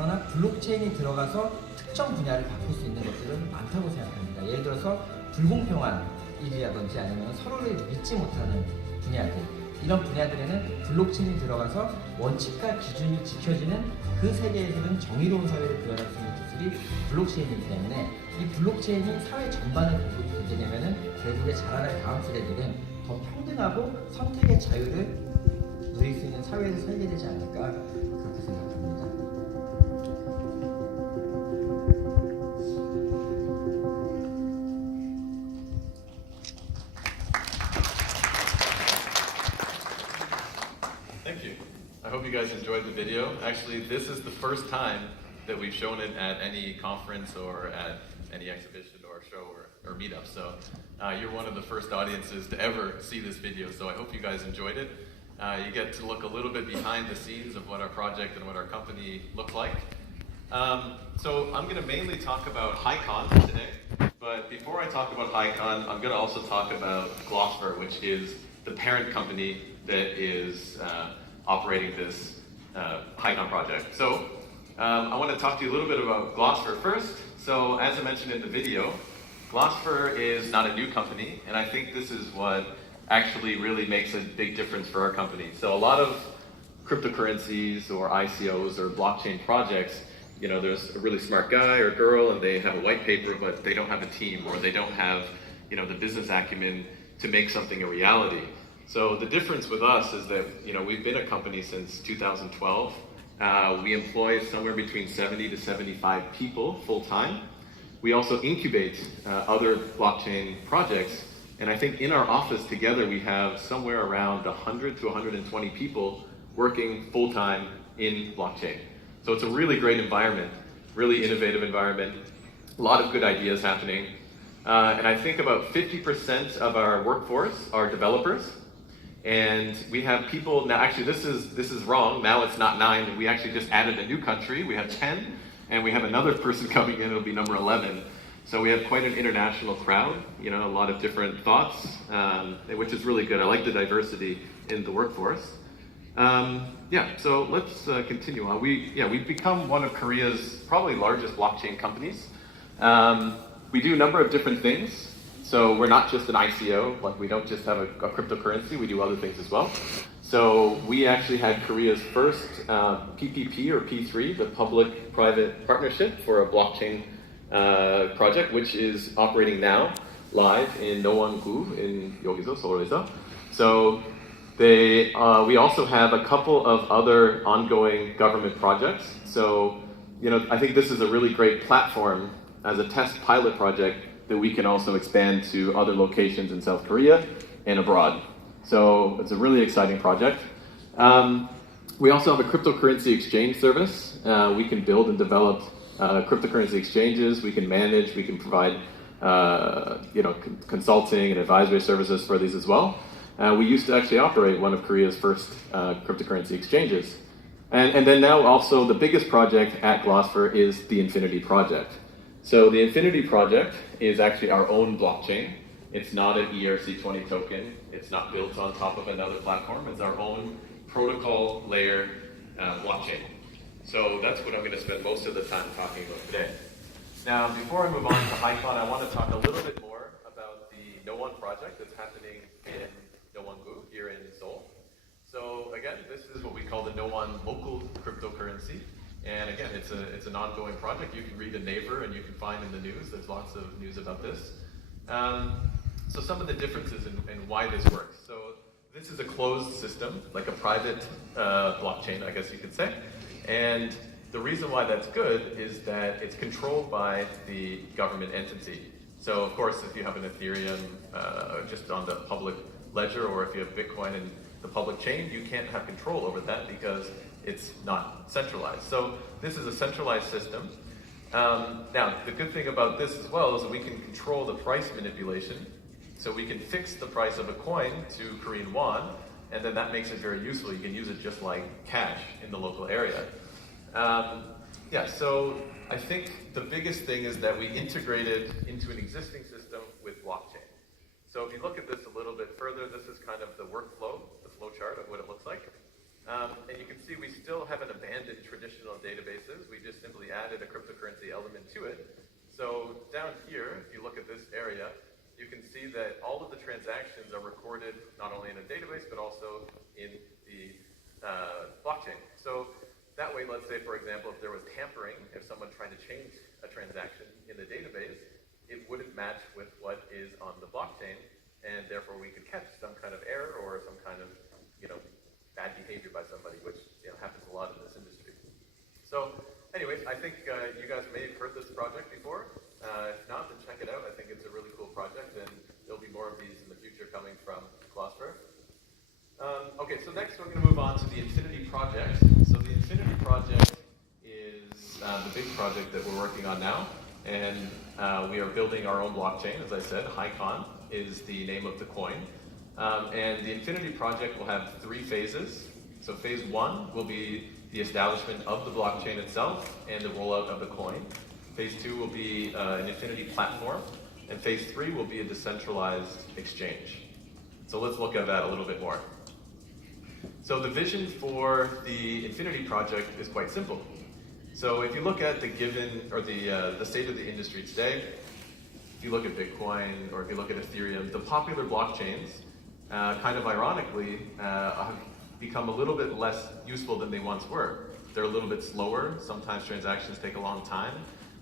그러나 블록체인이 들어가서 특정 분야를 바꿀 수 있는 것들은 많다고 생각합니다. 예를 들어서 불공평한 일이라든지 아니면 서로를 믿지 못하는 분야들, 이런 분야들에는 블록체인이 들어가서 원칙과 기준이 지켜지는 그 세계에서는 정의로운 사회를 구현할 수 있는 기술이 블록체인이기 때문에 이 블록체인이 사회 전반에 공급이 되게 되면은 결국에 자라날 다음 세대들은 더 평등하고 선택의 자유를 누릴 수 있는 사회에서 살게 되지 않을까 그렇게 생각합니다. Thank you. I hope you guys enjoyed the video. Actually, this is the first time that we've shown it at any conference or at any exhibition or show or meetup. So you're one of the first audiences to ever see this video. So I hope you guys enjoyed it. You get to look a little bit behind the scenes of what our project and what our company look like. So I'm going to mainly talk about HYCON today. But before I talk about HYCON, I'm going to also talk about Glossfer, which is the parent company that is operating this HYCON project. So I want to talk to you a little bit about Glossfer first. So as I mentioned in the video, Glossfer is not a new company, and I think this is what actually really makes a big difference for our company. So a lot of cryptocurrencies or ICOs or blockchain projects, you know, there's a really smart guy or girl and they have a white paper, but they don't have a team, or they don't have, you know, the business acumen to make something a reality. So the difference with us is that, you know, we've been a company since 2012. We employ somewhere between 70 to 75 people full-time. We also incubate other blockchain projects. And I think in our office together, we have somewhere around 100 to 120 people working full-time in blockchain. So it's a really great environment, really innovative environment, a lot of good ideas happening. And I think about 50% of our workforce are developers. And we have people, now actually this is wrong, now it's not 9, we actually just added a new country, we have 10, and we have another person coming in, it'll be number 11. So we have quite an international crowd, you know, a lot of different thoughts, which is really good. I like the diversity in the workforce. Yeah, so let's continue on. We've become one of Korea's probably largest blockchain companies. We do a number of different things. So we're not just an ICO, like we don't just have a cryptocurrency, we do other things as well. So we actually had Korea's first PPP or P3, the public-private partnership for a blockchain project, which is operating now live in Nowon-gu in 여기서 서울에서. So we also have a couple of other ongoing government projects. So, you know, I think this is a really great platform as a test pilot project that we can also expand to other locations in South Korea and abroad. So it's a really exciting project. We also have a cryptocurrency exchange service. We can build and develop cryptocurrency exchanges. We can manage, we can provide you know, consulting and advisory services for these as well. We used to actually operate one of Korea's first cryptocurrency exchanges. And then now also the biggest project at Glossfer is the Infinity Project. So the Infinity Project is actually our own blockchain. It's not an ERC20 token. It's not built on top of another platform. It's our own protocol layer blockchain. So that's what I'm going to spend most of the time talking about today. Now, before I move on to HYCON, I want to talk a little bit more about the Nowon project that's happening in Nowon-gu here in Seoul. So again, this is what we call the Nowon local cryptocurrency. And again, it's an ongoing project. You can read in Naver and you can find in the news. There's lots of news about this. So some of the differences in why this works. So this is a closed system, like a private blockchain, I guess you could say. And the reason why that's good is that it's controlled by the government entity. So of course, if you have an Ethereum just on the public ledger, or if you have Bitcoin in the public chain, you can't have control over that because it's not centralized. So this is a centralized system. Now, the good thing about this as well is that we can control the price manipulation. So we can fix the price of a coin to Korean won, and then that makes it very useful. You can use it just like cash in the local area. Yeah, so I think the biggest thing is that we integrated into an existing system with blockchain. So if you look at this a little bit further, this is kind of the workflow, the flow chart of what it looks like. And you can see we still haven't abandoned traditional databases. We just simply added a cryptocurrency element to it. So down here, if you look at this area, you can see that all of the transactions are recorded not only in a database, but also in the blockchain. So that way, let's say, for example, if there was tampering, if someone tried to change a transaction in the database, it wouldn't match with what is on the blockchain, and therefore we could catch some kind of error or some kind of, bad behavior by somebody, which happens a lot in this industry. So anyways, I think you guys may have heard this project before. If not, then check it out. I think it's a really cool project, and there'll be more of these in the future coming from Clossper. Okay, so next we're going to move on to the Infinity project. So the Infinity project is the big project that we're working on now, and we are building our own blockchain. As I said, HYCON is the name of the coin. And the Infinity project will have 3 phases. So phase 1 will be the establishment of the blockchain itself and the rollout of the coin. Phase 2 will be an Infinity platform, and phase 3 will be a decentralized exchange. So let's look at that a little bit more. So the vision for the Infinity project is quite simple. So if you look at the state of the industry today, if you look at Bitcoin or if you look at Ethereum, the popular blockchains, kind of ironically, have become a little bit less useful than they once were. They're a little bit slower. Sometimes transactions take a long time.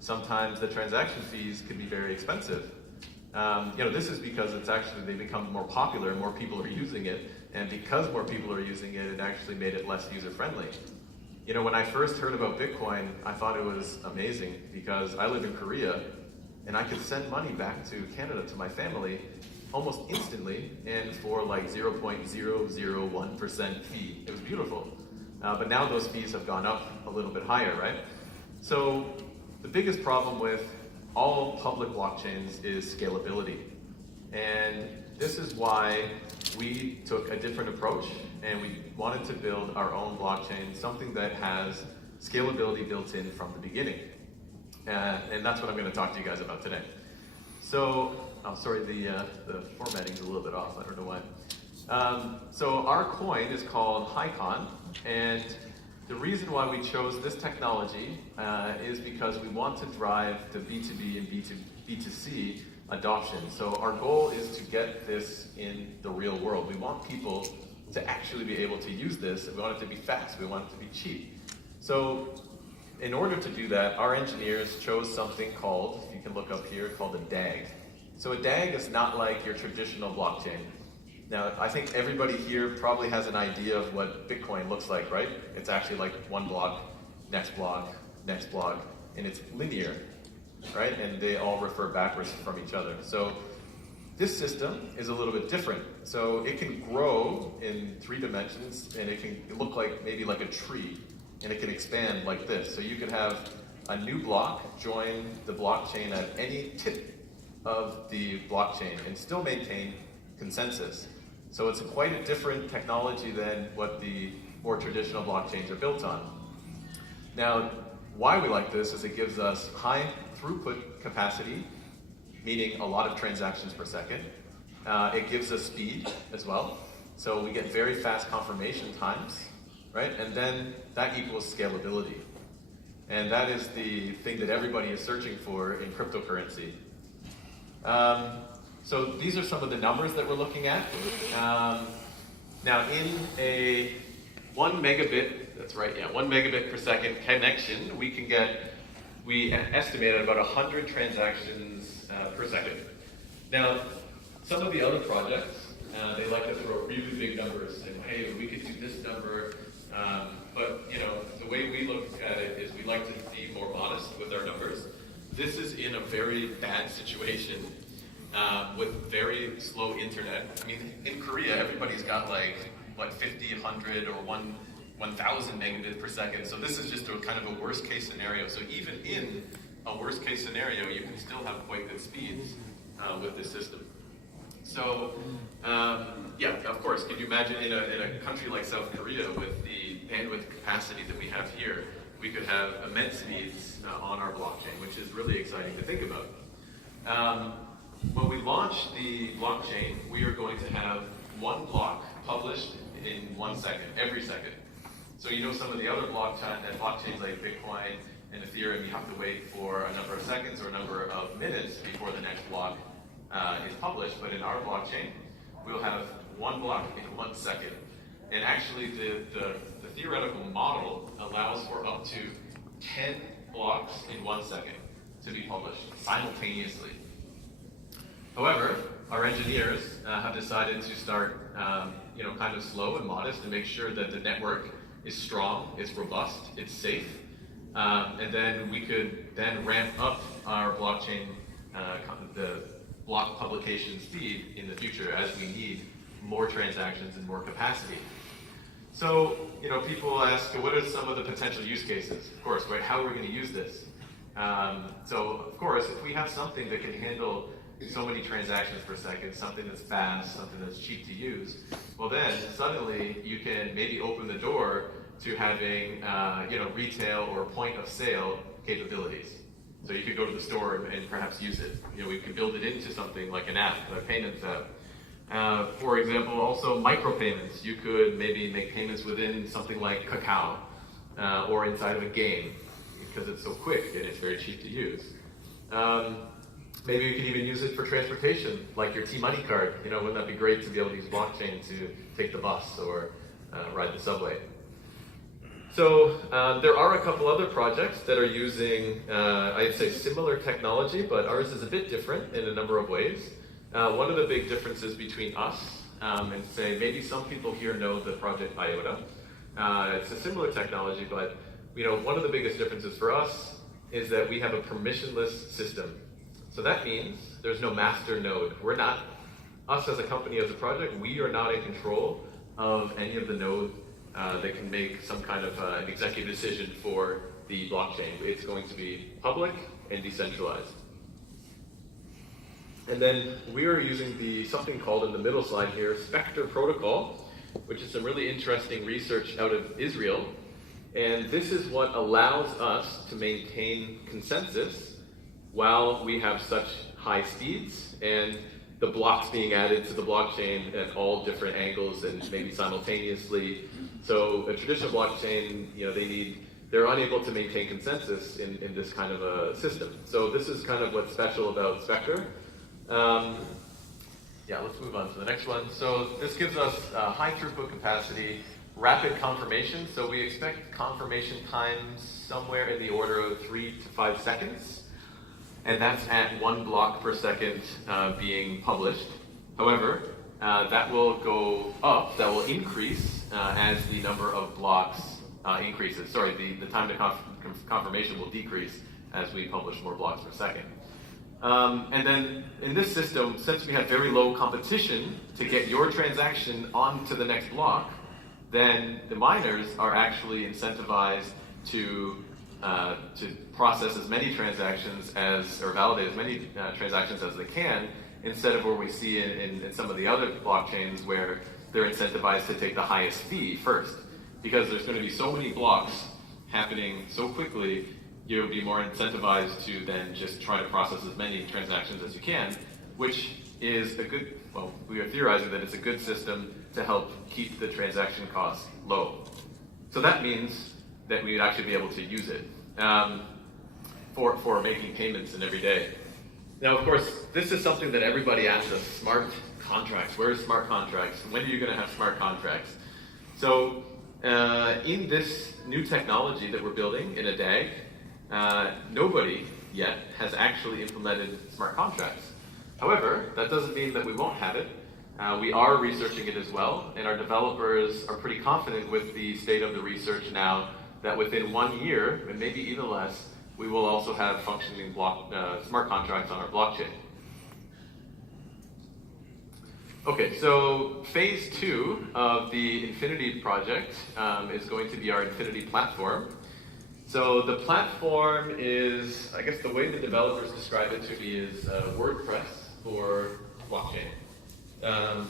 Sometimes the transaction fees can be very expensive. This is because they become more popular and more people are using it. And because more people are using it, it actually made it less user-friendly. When I first heard about Bitcoin, I thought it was amazing because I live in Korea and I could send money back to Canada to my family almost instantly and for like 0.001% fee. It was beautiful. But now those fees have gone up a little bit higher, right? So the biggest problem with all public blockchains is scalability. And this is why we took a different approach and we wanted to build our own blockchain, something that has scalability built in from the beginning. And that's what I'm going to talk to you guys about today. So, I'm sorry, the formatting's a little bit off, I don't know why. So our coin is called HYCON, and the reason why we chose this technology is because we want to drive the B2B and B2C adoption. So our goal is to get this in the real world. We want people to actually be able to use this, and we want it to be fast, we want it to be cheap. So in order to do that, our engineers chose something called, you can look up here, called a DAG. So a DAG is not like your traditional blockchain. Now, I think everybody here probably has an idea of what Bitcoin looks like, right? It's actually like one block, next block, and it's linear, right? And they all refer backwards from each other. So this system is a little bit different. So it can grow in 3 dimensions, and it can look like maybe like a tree, and it can expand like this. So you could have a new block join the blockchain at any tip of the blockchain and still maintain consensus. So it's quite a different technology than what the more traditional blockchains are built on. Now, why we like this is it gives us high throughput capacity, meaning a lot of transactions per second. It gives us speed as well. So we get very fast confirmation times, right? And then that equals scalability. And that is the thing that everybody is searching for in cryptocurrency. So these are some of the numbers that we're looking at. Now in a 1 megabit, that's right, yeah, 1 megabit per second connection, we estimate about 100 transactions per second. Now, some of the other projects, they like to throw really big numbers, saying, hey, we could do this number, but the way we look at it is we like to be more modest with our numbers. This is in a very bad situation with very slow internet. I mean, in Korea, everybody's got like, 50, 100, or 1,000 megabits per second. So this is just a kind of a worst case scenario. So even in a worst case scenario, you can still have quite good speeds with this system. So, yeah, of course, can you imagine in a country like South Korea with the bandwidth capacity that we have here, we could have immense speeds on our blockchain, which is really exciting to think about. When we launch the blockchain, we are going to have 1 block published in 1 second, every second. So you know some of the other blockchains like Bitcoin and Ethereum, you have to wait for a number of seconds or a number of minutes before the next block is published. But in our blockchain, we'll have one block in 1 second. And actually, the theoretical model allows for up to 10 blocks in 1 second to be published simultaneously. However, our engineers have decided to start, kind of slow and modest to make sure that the network is strong, it's robust, it's safe, and then we could then ramp up our blockchain, the block publication speed in the future as we need more transactions and more capacity. So, people ask, what are some of the potential use cases? Of course, right? How are we going to use this? So, of course, if we have something that can handle so many transactions per second, something that's fast, something that's cheap to use, well then, suddenly, you can maybe open the door to having, retail or point of sale capabilities. So you could go to the store and perhaps use it. We could build it into something like an app, a payments app. For example, also micropayments. You could maybe make payments within something like Kakao or inside of a game because it's so quick and it's very cheap to use. Maybe you could even use it for transportation, like your T-Money card. Wouldn't that be great to be able to use blockchain to take the bus or ride the subway? So there are a couple other projects that are using, I'd say, similar technology, but ours is a bit different in a number of ways. One of the big differences between us and say maybe some people here know the project IOTA. It's a similar technology, but one of the biggest differences for us is that we have a permissionless system. So that means there's no master node. We're not, us as a company, as a project, we are not in control of any of the nodes that can make some kind of an executive decision for the blockchain. It's going to be public and decentralized. And then we are using something called in the middle slide here, Spectre protocol, which is some really interesting research out of Israel. And this is what allows us to maintain consensus while we have such high speeds and the blocks being added to the blockchain at all different angles and maybe simultaneously. So a traditional blockchain, they're unable to maintain consensus in this kind of a system. So this is kind of what's special about Spectre. Let's move on to the next one. So this gives us high throughput capacity, rapid confirmation. So we expect confirmation times somewhere in the order of 3 to 5 seconds. And that's at 1 block per second being published. However, that will go up, that will increase as the number of blocks increases. Sorry, the time to confirmation will decrease as we publish more blocks per second. And then in this system, since we have very low competition to get your transaction onto the next block, then the miners are actually incentivized to process as many transactions or validate as many transactions as they can, instead of where we see in some of the other blockchains where they're incentivized to take the highest fee first. Because there's going to be so many blocks happening so quickly, you'll be more incentivized to then just try to process as many transactions as you can, which is we are theorizing that it's a good system to help keep the transaction costs low. So that means that we would actually be able to use it for making payments in every day. Now, of course, this is something that everybody asks us, smart contracts. Where are smart contracts? When are you going to have smart contracts? So in this new technology that we're building in a DAG, nobody yet has actually implemented smart contracts. However, that doesn't mean that we won't have it. We are researching it as well, and our developers are pretty confident with the state of the research now that within 1 year, and maybe even less, we will also have functioning smart contracts on our blockchain. Okay, so phase 2 of the Infinity project is going to be our Infinity platform. So the platform is, I guess the way the developers describe it to me is WordPress for blockchain.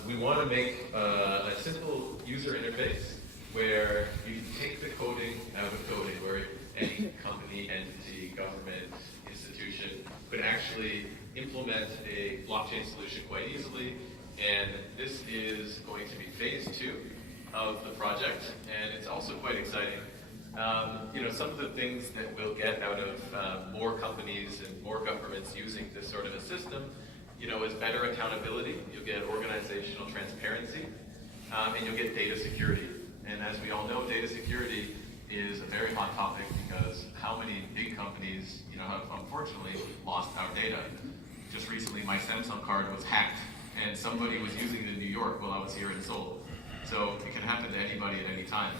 We want to make a simple user interface where you can take the coding out of coding, where any company, entity, government, institution could actually implement a blockchain solution quite easily. And this is going to be phase 2 of the project, and it's also quite exciting. Some of the things that we'll get out of more companies and more governments using this sort of a system, is better accountability. You'll get organizational transparency, and you'll get data security. And as we all know, data security is a very hot topic because how many big companies, have unfortunately lost our data. Just recently, my Samsung card was hacked, and somebody was using it in New York while I was here in Seoul. So it can happen to anybody at any time.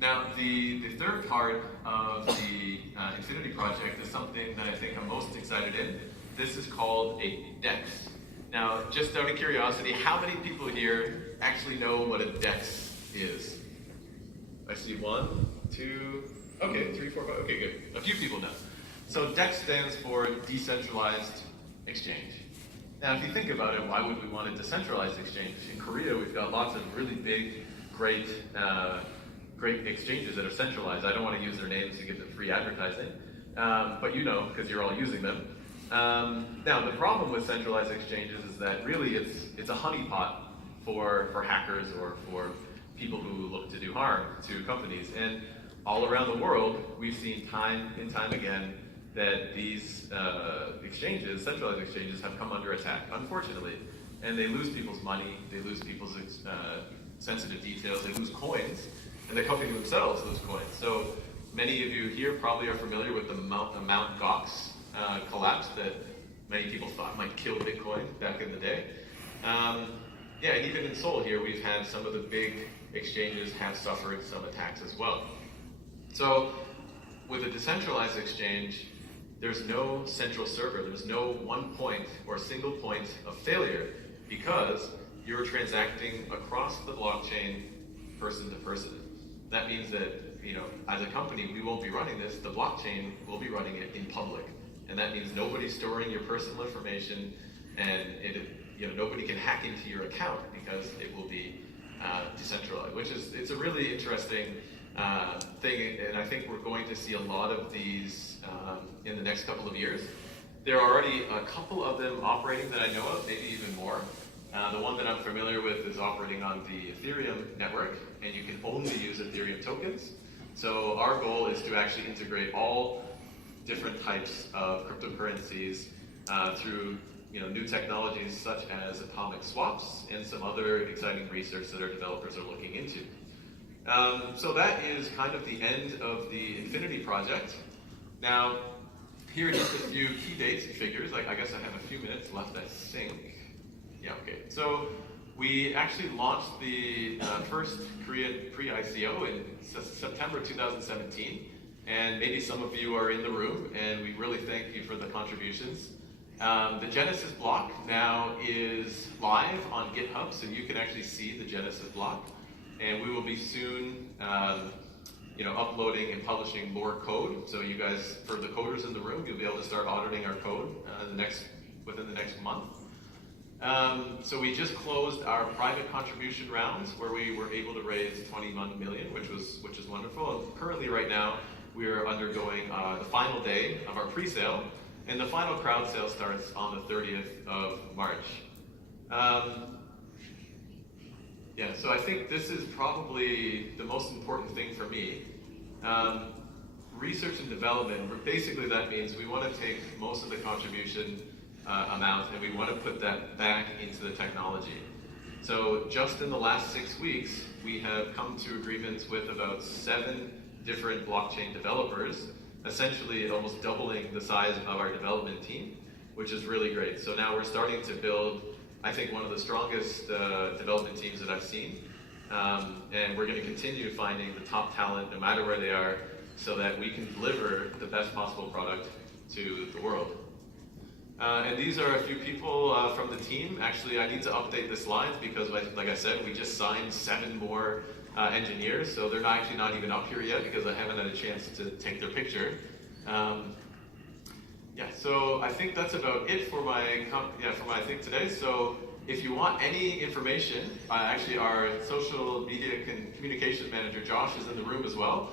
Now, the third part of the Infinity project is something that I think I'm most excited in. This is called a DEX. Now, just out of curiosity, how many people here actually know what a DEX is? I see 1, 2, okay, 3, 4, 5, okay, good. A few people know. So DEX stands for Decentralized Exchange. Now, if you think about it, why would we want a decentralized exchange? In Korea, we've got lots of really big, great exchanges that are centralized. I don't want to use their names to give them free advertising, but because you're all using them. Now, the problem with centralized exchanges is that really it's a honeypot for hackers or for people who look to do harm to companies. And all around the world, we've seen time and time again that these exchanges, centralized exchanges, have come under attack, unfortunately. And they lose people's money, they lose people's sensitive details, they lose coins, and the company themselves lose coins. So many of you here probably are familiar with the Mt. Gox collapse that many people thought might kill Bitcoin back in the day. And even in Seoul here, we've had some of the big exchanges have suffered some attacks as well. So with a decentralized exchange, there's no central server, there's no one point or single point of failure because you're transacting across the blockchain person to person. That means that, as a company, we won't be running this, the blockchain will be running it in public. And that means nobody's storing your personal information and nobody can hack into your account because it will be decentralized, it's a really interesting thing, and I think we're going to see a lot of these in the next couple of years. There are already a couple of them operating that I know of, maybe even more. The one that I'm familiar with is operating on the Ethereum network, and you can only use Ethereum tokens. So our goal is to actually integrate all different types of cryptocurrencies through new technologies such as atomic swaps and some other exciting research that our developers are looking into. So that is kind of the end of the Infinity project. Now, here are just a few key dates and figures. I guess I have a few minutes left, I think. Yeah, okay. So we actually launched the first Korean pre-ICO in September 2017. And maybe some of you are in the room, and we really thank you for the contributions. The Genesis block now is live on GitHub, so you can actually see the Genesis block. And we will be soon uploading and publishing more code. So you guys, for the coders in the room, you'll be able to start auditing our code within the next month. So we just closed our private contribution rounds where we were able to raise 21 million, which is wonderful. And currently right now, we are undergoing the final day of our pre-sale, and the final crowd sale starts on the 30th of March. So I think this is probably the most important thing for me. Research and development, basically that means we want to take most of the contribution amount and we want to put that back into the technology. So just in the last 6 weeks, we have come to agreements with about 7 different blockchain developers, essentially almost doubling the size of our development team, which is really great. So now we're starting to build, I think, one of the strongest development teams that I've seen. And we're going to continue finding the top talent, no matter where they are, so that we can deliver the best possible product to the world. And these are a few people from the team. Actually, I need to update the slides because, like I said, we just signed 7 more engineers, so they're actually not even up here yet because I haven't had a chance to take their picture. So I think that's about it for my thing today. So if you want any information, actually our social media communication manager Josh is in the room as well.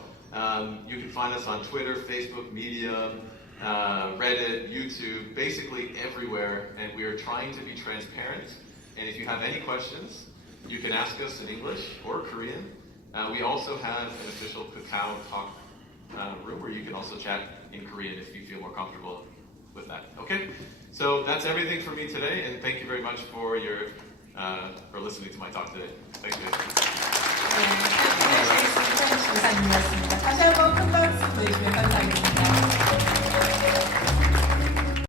You can find us on Twitter, Facebook, Medium, Reddit, YouTube, basically everywhere, and we are trying to be transparent. And if you have any questions, you can ask us in English or Korean. We also have an official Kakao Talk room where you can also chat in Korean if you feel more comfortable with that. Okay, so that's everything for me today, and thank you very much for listening to my talk today. Thank you. 네, 이상이었습니다. 다시 한번